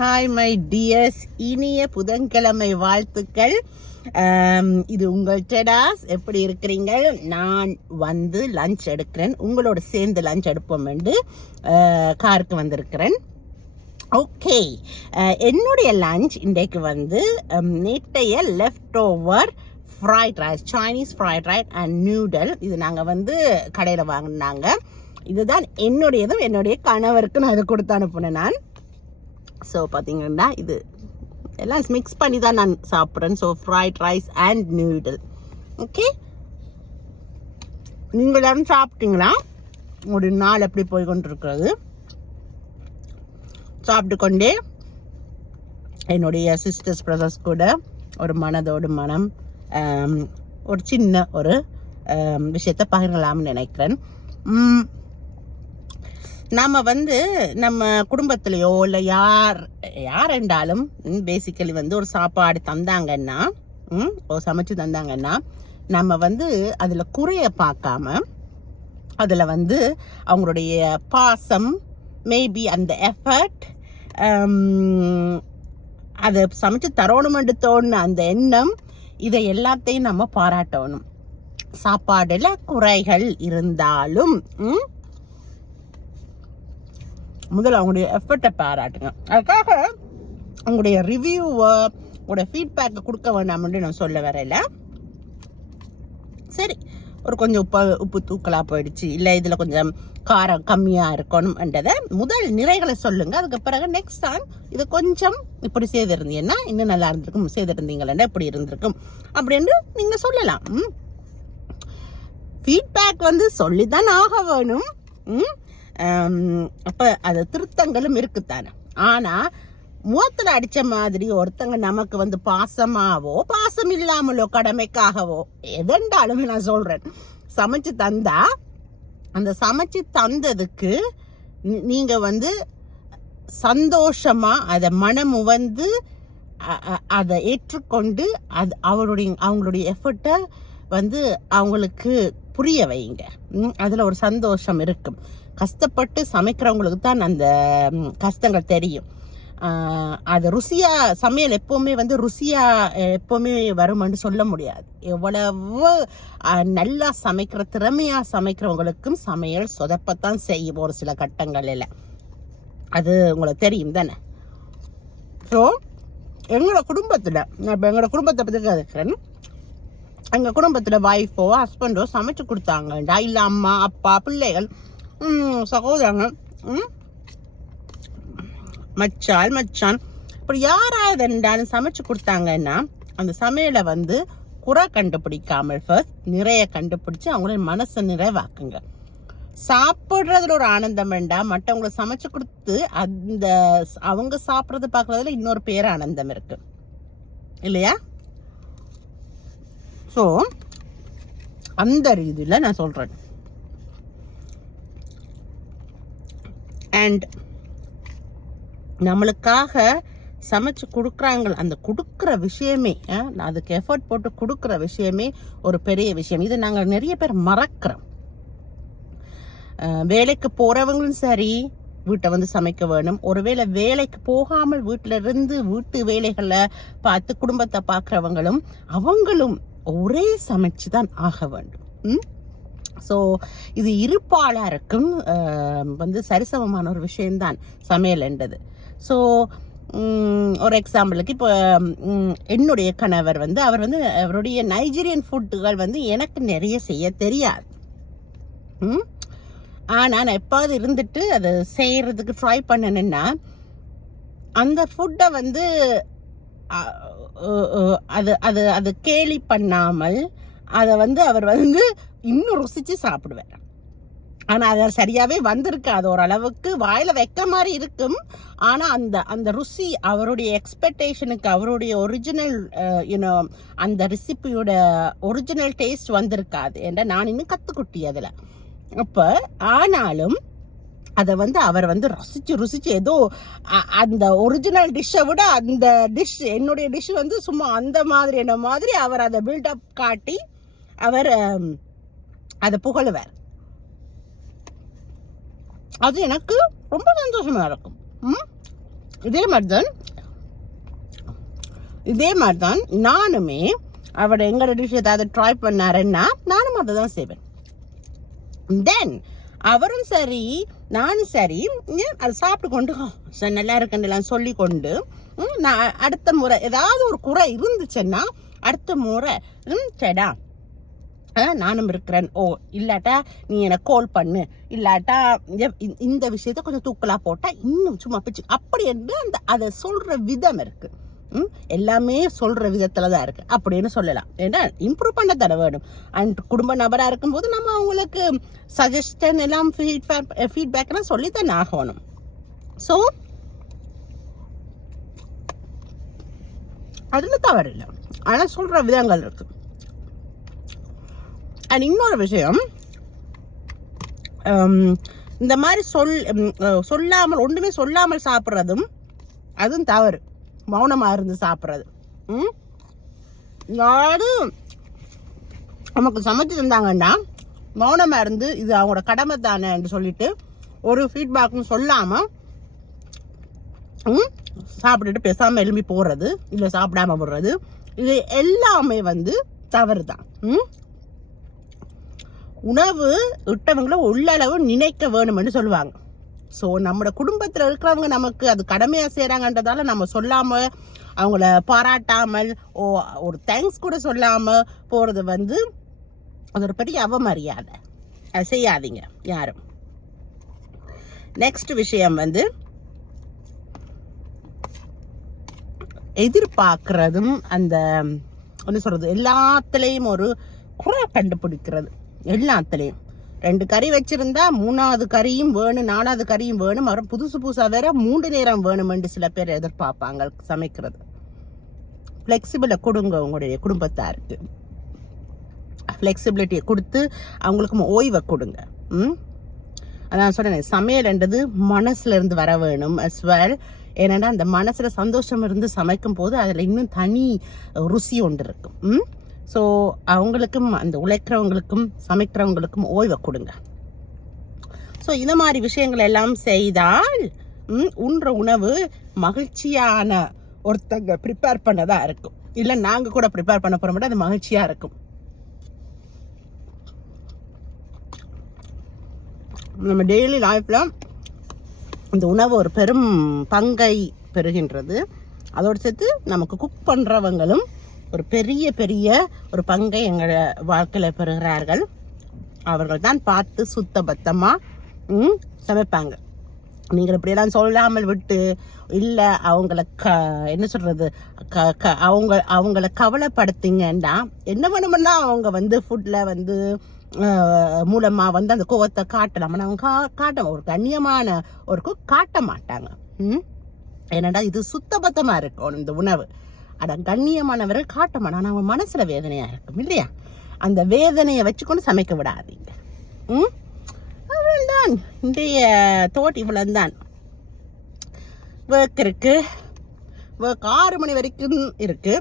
Hi my tears, இனிய புதன்கிழமை வாழ்த்துக்கள். இது உங்கள் டெடாஸ். எப்படி இருக்கிறீங்க? நான் வந்து லஞ்ச் எடுக்கிறேன், உங்களோட சேர்ந்து லஞ்ச் எடுப்போம் என்று காருக்கு வந்திருக்கிறேன். ஓகே, என்னுடைய லஞ்ச் இன்றைக்கு வந்து நேற்றைய left over fried rice, Chinese fried rice and noodle. இது நாங்கள் வந்து கடையில் வாங்கினாங்க. இதுதான் என்னுடையதும் என்னுடைய கணவருக்கு நான் இதை கொடுத்து அனுப்புனேன் நான். ஸோ பார்த்தீங்கன்னா இது எல்லாம் மிக்ஸ் பண்ணி தான் நான் சாப்பிட்றேன். So fried rice and noodle. Okay, நீங்கள் எல்லாரும் சாப்பிட்டீங்களா? ஒரு நாள் எப்படி போய் கொண்டிருக்கிறது? சாப்பிட்டு கொண்டே என்னுடைய சிஸ்டர்ஸ் பிரதர்ஸ் கூட ஒரு மனதோடு மனம் ஒரு சின்ன ஒரு விஷயத்தை பகிரலாம்னு நினைக்கிறேன். நம்ம வந்து நம்ம குடும்பத்திலையோ இல்லை யார் என்றாலும் பேசிக்கலி வந்து ஒரு சாப்பாடு தந்தாங்கன்னா, சமைச்சு தந்தாங்கன்னா, நம்ம வந்து அதில் குறைய பார்க்காம அதில் வந்து அவங்களுடைய பாசம், மேபி அந்த எஃபர்ட், அதை சமைச்சு தரணுமென்று தோணுன அந்த எண்ணம், இதை எல்லாத்தையும் நம்ம பாராட்டணும். சாப்பாடுல குறைகள் இருந்தாலும் முதல்ல அவங்களுடைய எஃபர்ட்டை பாராட்டுங்க. அதுக்காக அவங்களுடைய ரிவ்யூவை, உங்களுடைய ஃபீட்பேக்கை கொடுக்க வேண்டாம்னு நான் சொல்ல வரையில. சரி, ஒரு கொஞ்சம் உப்பு தூக்கலாக போயிடுச்சு, இல்லை இதில் கொஞ்சம் காரம் கம்மியாக இருக்கணும்ன்றதை முதல் நிறைகளை சொல்லுங்க. அதுக்கு பிறகு நெக்ஸ்ட் டைம் இது கொஞ்சம் இப்படி செய்திருந்தீங்கன்னா இன்னும் நல்லா இருந்திருக்கும், செய்திருந்தீங்களா இப்படி இருந்திருக்கும் அப்படின்னு நீங்கள் சொல்லலாம். ஃபீட்பேக் வந்து சொல்லித்தான் ஆக வேணும். அப்ப அது திருத்தங்களும் இருக்குத்தானே. ஆனா முகத்துல அடிச்ச மாதிரி ஒருத்தங்க நமக்கு வந்து பாசமாவோ பாசம் இல்லாமலோ கடமைக்காகவோ எதெண்டாலுமே நான் சொல்றேன், சமைச்சு தந்தா அந்த சமைச்சு தந்ததுக்கு நீங்க வந்து சந்தோஷமா அதை மனமு வந்து அதை ஏற்றுக்கொண்டு அவங்களுடைய எஃபர்ட்டை வந்து அவங்களுக்கு புரிய வைங்க. அதுல ஒரு சந்தோஷம் இருக்கும். கஷ்டப்பட்டு சமைக்கிறவங்களுக்கு தான் அந்த கஷ்டங்கள் தெரியும். அது ருசியா, சமையல் எப்பவுமே வந்து ருசியா எப்பவுமே வரும்னு சொல்ல முடியாது. எவ்வளவு நல்லா சமைக்கிற, திறமையா சமைக்கிறவங்களுக்கும் சமையல் சொதப்பத்தான் செய்யும் ஒரு சில கட்டங்களில். அது உங்களுக்கு தெரியும் தானே. ஸோ எங்களோட குடும்பத்தில், நான் இப்போ எங்களோட குடும்பத்தை பற்றி கேட்குறேன். எங்கள் குடும்பத்தில் ஒய்ஃபோ ஹஸ்பண்டோ சமைச்சு கொடுத்தாங்கண்டா, இல்லை அம்மா அப்பா பிள்ளைகள் சகோதரங்க மச்சான் இப்படி யாராவது இருந்தாலும் சமைச்சு கொடுத்தாங்கன்னா அந்த சமையலை வந்து குறை கண்டுபிடிக்காமல் ஃபர்ஸ்ட் நிறைய கண்டுபிடிச்சு அவங்களோட மனசை நிறைவாக்குங்க. சாப்பிட்றதுல ஒரு ஆனந்தம் வேண்டாம், மற்றவங்களை சமைச்சு கொடுத்து அந்த அவங்க சாப்பிட்றது பார்க்கறதுல இன்னொரு பேர் ஆனந்தம் இருக்கு இல்லையா? ஸோ அந்த ரீதியில் நான் சொல்றேன். அண்ட் நம்மளுக்காக சமைச்சு கொடுக்குறாங்க, அந்த கொடுக்குற விஷயமே, அதுக்கு எஃபர்ட் போட்டு கொடுக்குற விஷயமே ஒரு பெரிய விஷயம். இதை நாங்கள் நிறைய பேர் மறக்கிறோம். வேலைக்கு போறவங்களும் சரி வீட்டை வந்து சமைக்க வேணும். ஒருவேளை வேலைக்கு போகாமல் வீட்டில இருந்து வீட்டு வேலைகளை பார்த்து குடும்பத்தை பார்க்குறவங்களும் அவங்களும் ஒரே சமைச்சு தான் ஆக வேண்டும். ஸோ இது இருப்பாளருக்கும் வந்து சரிசமமான ஒரு விஷயம்தான் சமையல் என்றது. ஸோ ஒரு எக்ஸாம்பிளுக்கு இப்போ என்னுடைய கணவர் வந்து அவருடைய நைஜீரியன் ஃபுட்டுகள் வந்து எனக்கு நிறைய செய்ய தெரியாது. ஆனால் நான் எப்பாவது இருந்துட்டு அதை செய்யறதுக்கு ட்ரை பண்ணணுன்னா அந்த ஃபுட்டை வந்து அது கேலி பண்ணாமல் அதை வந்து அவர் வந்து இன்னும் ருசிச்சு சாப்பிடுவார். ஆனா அது சரியாவே வந்திருக்காது, ஓரளவுக்கு வாயில வைக்க மாதிரி இருக்கும். ஆனா அந்த ருசி அவருடைய எக்ஸ்பெக்டேஷனுக்கு, அவருடைய ஒரிஜினல் அந்த ரெசிபியோட ஒரிஜினல் டேஸ்ட் வந்திருக்காது என்ற நான் இன்னும் கத்துக்குட்டி அதுல. அப்ப ஆனாலும் அதை வந்து அவர் வந்து ருசிச்சு ஏதோ அந்த ஒரிஜினல் டிஷ்ஷை விட அந்த டிஷ், என்னுடைய டிஷ் வந்து சும்மா அந்த மாதிரி என்ன மாதிரி அவர் அதை பில்டப் காட்டி அவர் அதை புகழுவார். அது எனக்கு ரொம்ப சந்தோஷமா இருக்கும். இதே மாதிரி தான் நானுமே அவட எங்களோட டிஷ் ஏதாவது ட்ரை பண்ணாருன்னா நானும் அதை தான் செய்வேன். தென் அவரும் சரி நானும் சரி அதை சாப்பிட்டு கொண்டு நல்லா இருக்குன்னு சொல்லி கொண்டு நான் அடுத்த முறை ஏதாவது ஒரு குறை இருந்துச்சுன்னா அடுத்த முறை சரிடா நானும் இருக்கிறேன், ஓ இல்லாட்டா நீ எனக்கு கால் பண்ணு, இல்லாட்டா இந்த விஷயத்த கொஞ்சம் தூக்கலா போட்டா இன்னும் சும்மா பிச்சு அப்படி என்று அந்த அதை சொல்ற விதம் இருக்கு. எல்லாமே சொல்ற விதத்துல தான் இருக்கு அப்படின்னு சொல்லலாம். ஏன்னா இம்ப்ரூவ் பண்ண தர வேணும். அண்ட் குடும்ப நபரா இருக்கும்போது நம்ம அவங்களுக்கு சஜஷன் எல்லாம் ஃபீட்பேக் எல்லாம் சொல்லித்தான் ஆகணும். ஸோ அதுல தவறு இல்லை, ஆனா சொல்ற விதங்கள் இருக்கு. அண்ட் இன்னொரு விஷயம், இந்த மாதிரி சொல்லாமல் ஒன்றுமே சொல்லாமல் சாப்பிட்றதும் அதுவும் தவறு. மௌனமா இருந்து சாப்பிட்றது. யாரும் நமக்கு சமைச்சு தந்தாங்கன்னா மௌனமா இருந்து இது அவங்களோட கடமை தானே என்று சொல்லிட்டு ஒரு ஃபீட்பேக்கும் சொல்லாம சாப்பிட்டுட்டு பேசாம எழுப்பி போடுறது, இல்லை சாப்பிடாம போடுறது, இது எல்லாமே தவறு தான். உணவு விட்டவங்களை உள்ளளவு நினைக்க வேணும்னு சொல்லுவாங்க. ஸோ நம்மளோட குடும்பத்தில் இருக்கிறவங்க நமக்கு அது கடமையாக செய்கிறாங்கன்றதால நம்ம சொல்லாமல் அவங்கள பாராட்டாமல் ஒரு தேங்க்ஸ் கூட சொல்லாமல் போகிறது அது ஒரு பெரிய அவமரியாதை. அதை செய்யாதீங்க யாரும். நெக்ஸ்ட் விஷயம் எதிர்பார்க்கறதும் அந்த என்ன சொல்றது எல்லாத்துலேயும் ஒரு குறை கண்டுபிடிக்கிறது. எல்லாத்துலேயும் 2 கறி வச்சிருந்தா 3வது கறியும் வேணும், 4வது கறியும் வேணும், அப்புறம் புதுசா வேற 3 நேரம் வேணும்னு சில பேர் எதிர்பார்ப்பாங்க சமைக்கிறது. ஃப்ளெக்சிபிளை கொடுங்க உங்களுடைய குடும்பத்தாருக்கு. ஃப்ளெக்சிபிலிட்டியை கொடுத்து அவங்களுக்கு ஓய்வை கொடுங்க. அதான் சொன்னேன், சமையல்ன்றது மனசுல இருந்து வர வேணும் அஸ் வெல். ஏன்னா அந்த மனசுல சந்தோஷம் இருந்து சமைக்கும் போது அதுல இன்னும் தனி ருசி ஒன்று இருக்கும். ஸோ அவங்களுக்கும் அந்த உழைக்கிறவங்களுக்கும் சமைக்கிறவங்களுக்கும் ஓய்வை கொடுங்க. ஸோ இந்த மாதிரி விஷயங்கள் எல்லாம் செய்தால் உண்ற உணவு மகிழ்ச்சியான ஒருத்தங்க ப்ரிப்பேர் பண்ணதா இருக்கும். இல்லை நாங்கள் கூட ப்ரிப்பேர் பண்ண போற மட்டும் அது மகிழ்ச்சியா இருக்கும். நம்ம டெய்லி லைஃப்ல இந்த உணவு ஒரு பெரும் பங்கை பெறுகின்றது. அதோடு சேர்த்து நமக்கு குக் பண்றவங்களும் ஒரு பெரிய ஒரு பங்கை எங்களோட வாழ்க்கையில பெறுகிறார்கள். அவர்கள் தான் பார்த்து சுத்தபத்தமா சமைப்பாங்க. நீங்கள் இப்படியெல்லாம் சொல்லாமல் விட்டு இல்லை அவங்கள என்ன சொல்றது அவங்கள கவலைப்படுத்திங்கன்னா என்ன வேணும்னா அவங்க ஃபுட்ல மூலமா அந்த கோவத்தை காட்டலாம். ஆனால் அவங்க காட்ட ஒரு கண்ணியமான ஒரு காட்ட மாட்டாங்க. ஏன்னாடா இது சுத்தபத்தமா இருக்கும் இந்த உணவு. அட கண்ணியமானவர்கள் காட்ட மாட்டாங்க. ஆனால் அவங்க மனசுல வேதனையா இருக்கும் இல்லையா? அந்த வேதனையை வச்சுக்கொண்டு சமைக்க விடாதீங்க. அவ்வளவுதான் இன்றைய தோட். இவ்வளவுதான். ஒர்க் இருக்கு. ஒர்க் 6 மணி வரைக்கும் இருக்கு.